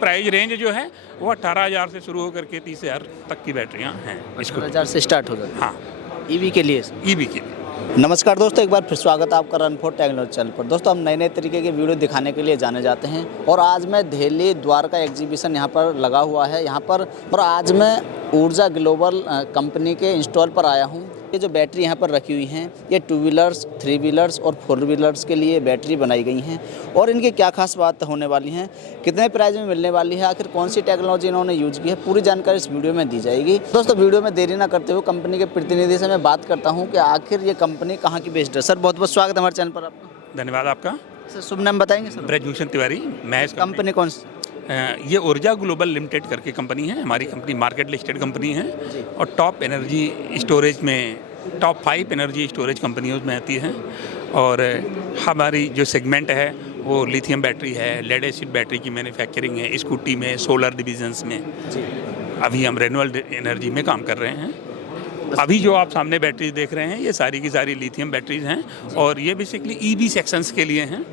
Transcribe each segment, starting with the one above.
Price range जो है वो 18,000 से शुरू होकर के 30,000 तक की बैटरियाँ हैं। 18,000 से स्टार्ट हो जाता है हाँ, ईवी के लिए। ईवी के लिए। नमस्कार दोस्तों, एक बार फिर स्वागत है आपका रन फॉर टेक्नोलॉजी चैनल पर। दोस्तों, हम नए नए तरीके के वीडियो दिखाने के लिए जाने जाते हैं और आज मैं दिल्ली द्वारका एग्जीबिशन यहाँ पर लगा हुआ है यहाँ पर, और आज मैं ऊर्जा ग्लोबल कंपनी के इंस्टॉल पर आया हूँ। ये जो बैटरी यहाँ पर रखी हुई हैं ये 2 व्हीलर्स, 3 व्हीलर्स और 4 व्हीलर्स के लिए बैटरी बनाई गई हैं। और इनकी क्या खास बात होने वाली हैं, कितने प्राइस में मिलने वाली है, आखिर कौन सी टेक्नोलॉजी इन्होंने यूज़ की है, पूरी जानकारी इस वीडियो में दी जाएगी। दोस्तों, वीडियो में देरी ना करते हुए कंपनी के प्रतिनिधि से मैं बात करता हूँ कि आखिर ये कंपनी कहाँ की बेस्ड है। सर, बहुत बहुत स्वागत है हमारे चैनल पर आपका। धन्यवाद आपका। सर, शुभ नाम बताएंगे सर? ब्रजभूषण तिवारी। मैं इस कंपनी कौन सी? ये ऊर्जा ग्लोबल लिमिटेड करके कंपनी है। हमारी कंपनी मार्केट लिस्टेड कंपनी है और टॉप एनर्जी स्टोरेज में टॉप 5 एनर्जी स्टोरेज कंपनियों में आती है। और हमारी जो सेगमेंट है वो लिथियम बैटरी है, लेड एसिड बैटरी की मैन्युफैक्चरिंग है, स्कूटी में, सोलर डिविजन्स में। अभी हम रेन्यूएबल एनर्जी में काम कर रहे हैं। अभी जो आप सामने बैटरी देख रहे हैं ये सारी की सारी लिथियम बैटरीज हैं और ये बेसिकली ईवी सेक्शंस के लिए हैं।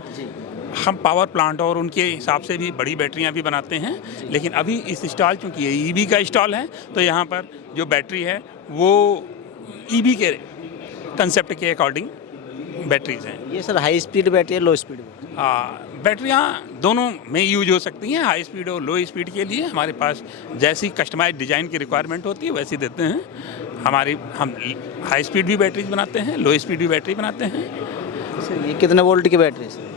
हम पावर प्लांट और उनके हिसाब से भी बड़ी बैटरियां भी बनाते हैं, लेकिन अभी इस स्टॉल चूँकि ये ईवी का स्टॉल है तो यहाँ पर जो बैटरी है वो ईवी के कंसेप्ट के अकॉर्डिंग बैटरीज हैं। ये सर हाई स्पीड बैटरी है, लो स्पीड? बैटरियाँ दोनों में यूज हो सकती हैं। हाई स्पीड और लो स्पीड के लिए हमारे पास जैसी कस्टमाइज डिज़ाइन की रिक्वायरमेंट होती है वैसी देते हैं। हम हाई स्पीड भी बैटरीज बनाते हैं, लो स्पीड भी बैटरी बनाते हैं। सर, ये कितने वोल्ट की बैटरी है?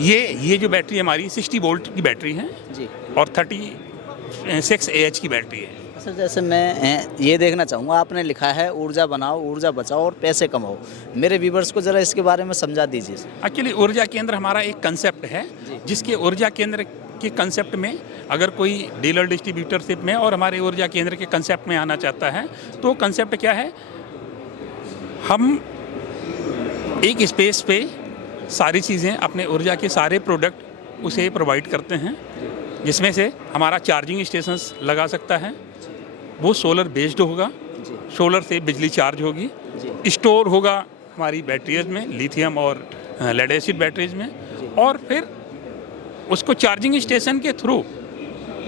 ये जो बैटरी हमारी 60 वोल्ट की बैटरी है जी और 36 AH की बैटरी है। सर, जैसे मैं ये देखना चाहूँगा, आपने लिखा है ऊर्जा बनाओ, ऊर्जा बचाओ और पैसे कमाओ। मेरे व्यूवर्स को ज़रा इसके बारे में समझा दीजिए। एक्चुअली ऊर्जा केंद्र हमारा एक कंसेप्ट है जिसके ऊर्जा केंद्र के कंसेप्ट में अगर कोई डीलर डिस्ट्रीब्यूटरशिप में और हमारे ऊर्जा केंद्र के कंसेप्ट में आना चाहता है तो कंसेप्ट क्या है, हम एक स्पेस पे सारी चीज़ें अपने ऊर्जा के सारे प्रोडक्ट उसे प्रोवाइड करते हैं, जिसमें से हमारा चार्जिंग स्टेशंस लगा सकता है, वो सोलर बेस्ड होगा, सोलर से बिजली चार्ज होगी, स्टोर होगा हमारी बैटरीज में, लिथियम और लेड एसिड बैटरीज में, और फिर उसको चार्जिंग स्टेशन के थ्रू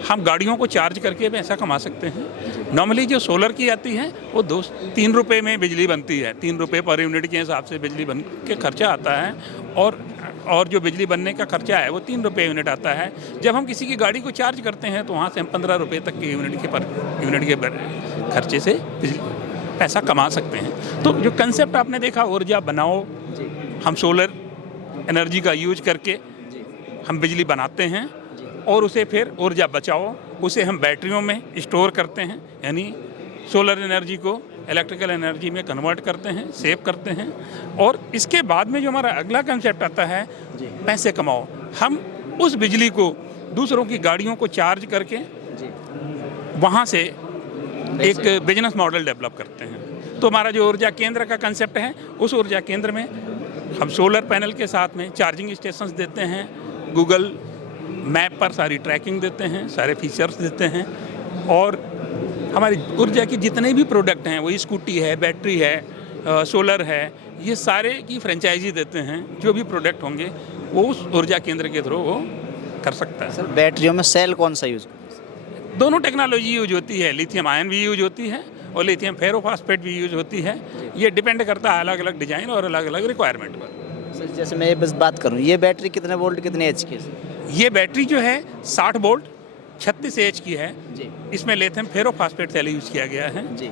हम गाड़ियों को चार्ज करके पैसा कमा सकते हैं। नॉर्मली जो सोलर की आती है वो 2-3 रुपये में बिजली बनती है, 3 रुपये पर यूनिट के हिसाब से बिजली बन के खर्चा आता है, और जो बिजली बनने का खर्चा है वो 3 रुपये यूनिट आता है। जब हम किसी की गाड़ी को चार्ज करते हैं तो वहाँ से हम 15 रुपये तक के यूनिट के खर्चे से पैसा कमा सकते हैं। तो जो कंसेप्ट आपने देखा ऊर्जा बनाओ, हम सोलर एनर्जी का यूज करके हम बिजली बनाते हैं और उसे फिर ऊर्जा बचाओ, उसे हम बैटरियों में स्टोर करते हैं, यानी सोलर एनर्जी को इलेक्ट्रिकल एनर्जी में कन्वर्ट करते हैं, सेव करते हैं। और इसके बाद में जो हमारा अगला कंसेप्ट आता है पैसे कमाओ, हम उस बिजली को दूसरों की गाड़ियों को चार्ज करके वहाँ से एक बिजनेस मॉडल डेवलप करते हैं। तो हमारा जो ऊर्जा केंद्र का कंसेप्ट है, उस ऊर्जा केंद्र में हम सोलर पैनल के साथ में चार्जिंग स्टेशंस देते हैं, गूगल मैप पर सारी ट्रैकिंग देते हैं, सारे फीचर्स देते हैं, और हमारी ऊर्जा की जितने भी प्रोडक्ट हैं, वो स्कूटी है, बैटरी है, सोलर है, ये सारे की फ्रेंचाइजी देते हैं। जो भी प्रोडक्ट होंगे वो उस ऊर्जा केंद्र के थ्रू वो कर सकता है। सर, बैटरियों में सेल कौन सा यूज़? दोनों टेक्नोलॉजी यूज होती है, लिथियम आयन भी यूज होती है और लिथियम फेरोफॉस्फेट भी यूज होती है। ये डिपेंड करता है अलग अलग डिज़ाइन और अलग अलग रिक्वायरमेंट पर। सर, जैसे मैं बस बात करूँ, ये बैटरी कितने वोल्ट कितने एच की है? ये बैटरी जो है 60 वोल्ट 36 AH की है जी। इसमें लिथियम फेरोफॉस्फेट सेल यूज किया गया है जी।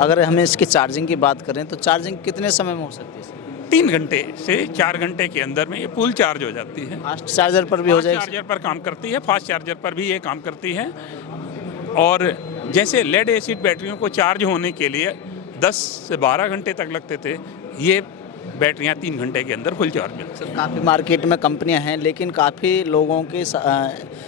अगर हमें इसकी चार्जिंग की बात करें तो चार्जिंग कितने समय में हो सकती है? 3 घंटे से 4 घंटे के अंदर में ये फुल चार्ज हो जाती है। फास्ट चार्जर पर भी हो जाएगी? चार्जर पर काम करती है, फास्ट चार्जर पर भी ये काम करती है। और जैसे लेड एसिड बैटरियों को चार्ज होने के लिए 10 से 12 घंटे तक लगते थे, ये बैटरियाँ 3 घंटे के अंदर फुल चार्ज में। सर, काफ़ी मार्केट में कंपनियां हैं, लेकिन काफ़ी लोगों की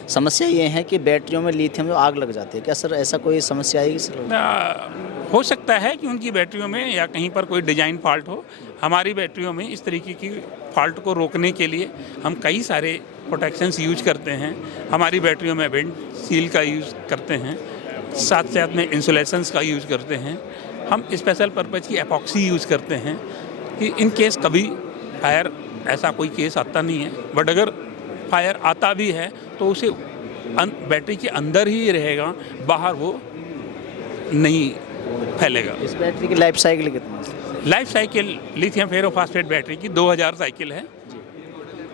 समस्या ये है कि बैटरियों में लिथियम में आग लग जाती है। क्या सर ऐसा कोई समस्या आएगी सर? हो सकता है कि उनकी बैटरियों में या कहीं पर कोई डिज़ाइन फॉल्ट हो। हमारी बैटरियों में इस तरीके की फॉल्ट को रोकने के लिए हम कई सारे प्रोटेक्शंस यूज करते हैं। हमारी बैटरियों में विंड सील का यूज़ करते हैं, साथ साथ में इंसुलेशंस का यूज़ करते हैं। हम स्पेशल पर्पज़ की एपॉक्सी यूज़ करते हैं कि इन केस कभी फायर ऐसा कोई केस आता नहीं है, बट अगर फायर आता भी है तो उसे बैटरी के अंदर ही रहेगा, बाहर वो नहीं फैलेगा। इस बैटरी की लाइफ साइकिल कितनी है? लाइफ साइकिल लिथियम फेरोफॉस्फेट बैटरी की 2000 साइकिल है,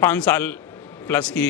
5 साल प्लस की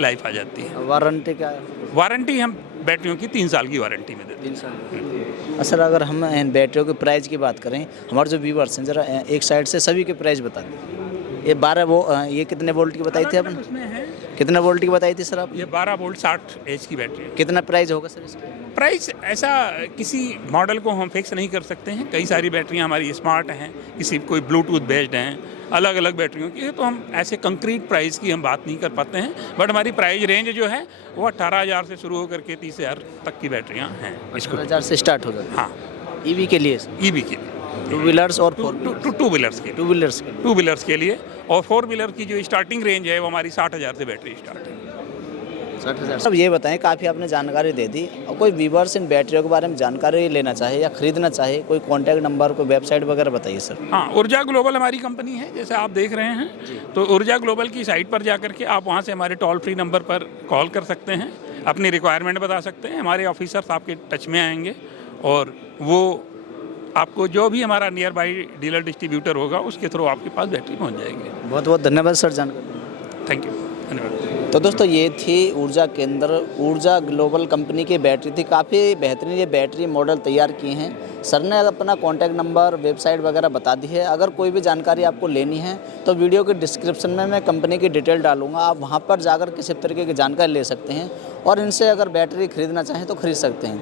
लाइफ आ जाती है। वारंटी क्या है? वारंटी हम बैटरियों की 3 साल की वारंटी में देते 3 साल। सर अगर हम इन बैटरियों के प्राइस की बात करें, हमारे जो व्यूवर्स हैं जरा एक साइड से सभी के प्राइस बता दें। ये 12 वो ये कितने वोल्ट की बताई थी हैं। आपने? उसमें है कितने वोल्ट की बताई थी सर आप? ये 12 वोल्ट 60 एच की बैटरी है। कितना प्राइस होगा सर इसका? प्राइस ऐसा किसी मॉडल को हम फिक्स नहीं कर सकते हैं। कई सारी बैटरियां हमारी स्मार्ट हैं, किसी कोई ब्लूटूथ बेस्ड हैं, अलग अलग बैटरियों की, तो हम ऐसे कंक्रीट प्राइस की हम बात नहीं कर पाते हैं। बट हमारी प्राइस रेंज जो है वो 18,000 से शुरू होकर के 30,000 तक की बैटरियां हैं। इसको 18,000 से स्टार्ट हो जाता हाँ, है ईवी के लिए? ईवी के लिए, टू व्हीलर्स और फोर टू व्हीलर्स के, टू व्हीलर्स के लिए? टू व्हीलर्स के लिए। और 4 व्हीलर की जो स्टार्टिंग रेंज है वो हमारी 60,000 से बैटरी स्टार्ट है। 60,000। सब ये बताएं, काफ़ी आपने जानकारी दे दी, और कोई व्यूवर्स इन बैटरियों के बारे में जानकारी लेना चाहे या खरीदना चाहे, कोई कॉन्टैक्ट नंबर, कोई वेबसाइट वगैरह बताइए सर। हाँ, ऊर्जा ग्लोबल हमारी कंपनी है, जैसे आप देख रहे हैं। तो ऊर्जा ग्लोबल की साइट पर जाकर के आप वहाँ से हमारे टोल फ्री नंबर पर कॉल कर सकते हैं, अपनी रिक्वायरमेंट बता सकते हैं। हमारे ऑफिसर्स आपके टच में आएंगे और वो आपको जो भी हमारा नियर बाई डीलर डिस्ट्रीब्यूटर होगा उसके थ्रू आपके पास बैटरी पहुँच जाएगी। बहुत बहुत धन्यवाद सर जानकारी। थैंक यू, धन्यवाद। तो दोस्तों ये थी ऊर्जा केंद्र, ऊर्जा ग्लोबल कंपनी की बैटरी थी। काफ़ी बेहतरीन ये बैटरी मॉडल तैयार किए हैं सर ने। अपना कॉन्टैक्ट नंबर, वेबसाइट वगैरह बता दी है। अगर कोई भी जानकारी आपको लेनी है तो वीडियो के डिस्क्रिप्शन में मैं कंपनी की डिटेल डालूंगा, आप वहाँ पर जाकर किसी तरीके की जानकारी ले सकते हैं और इनसे अगर बैटरी खरीदना चाहें तो खरीद सकते हैं।